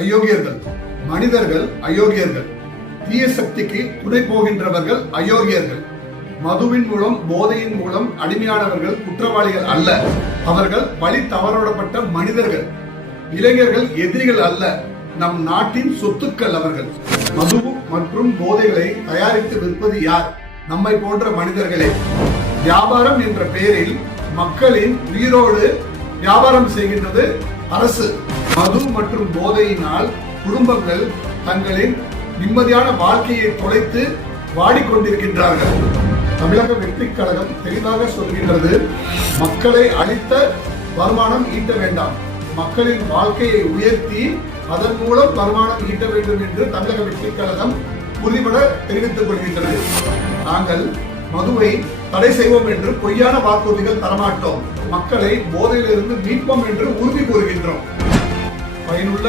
அயோக்கியர்கள். மனிதர்கள் அயோக்கியர்கள். தீய சக்திக்கு துணை போகின்றவர்கள் அயோக்கியர்கள். மதுவின் மூலம் போதையின் மூலம் அடிமையானவர்கள் குற்றவாளிகள் அல்ல. அவர்கள் வழி தவறவிடப்பட்ட மனிதர்கள். இளைஞர்கள் எதிரிகள் அல்ல, நம் நாட்டின் சொத்துக்கள் அவர்கள். மது மற்றும் போதைகளை தயாரித்து விற்பது யார்? நம்மை போன்ற மனிதர்களே. வியாபாரம் என்ற பெயரில் மக்களின் உயிரோடு வியாபாரம் செய்கின்றது அரசு. மது மற்றும் போதையினால் குடும்பங்கள் தங்களின் நிம்மதியான வாழ்க்கையை தொலைத்து வாடிக்கொண்டிருக்கின்றார்கள். தமிழக வெற்றிக் கழகம் தெளிவாக சொல்கின்றது, மக்களை அழித்த வருமானம் ஈட்ட வேண்டாம், மக்களின் வாழ்க்கையை உயர்த்தி அதன் மூலம் வருமானம் ஈட்ட வேண்டும் என்று தமிழக வெற்றிக் கழகம் உறுதிபட தெரிவித்துக் கொள்கின்றது. நாங்கள் மதுவை தடை செய்வோம் என்று பொய்யான வாக்குறுதிகள் தரமாட்டோம். மக்களை போதையிலிருந்து மீட்போம் என்று உறுதி கூறுகின்றோம். பயனுள்ள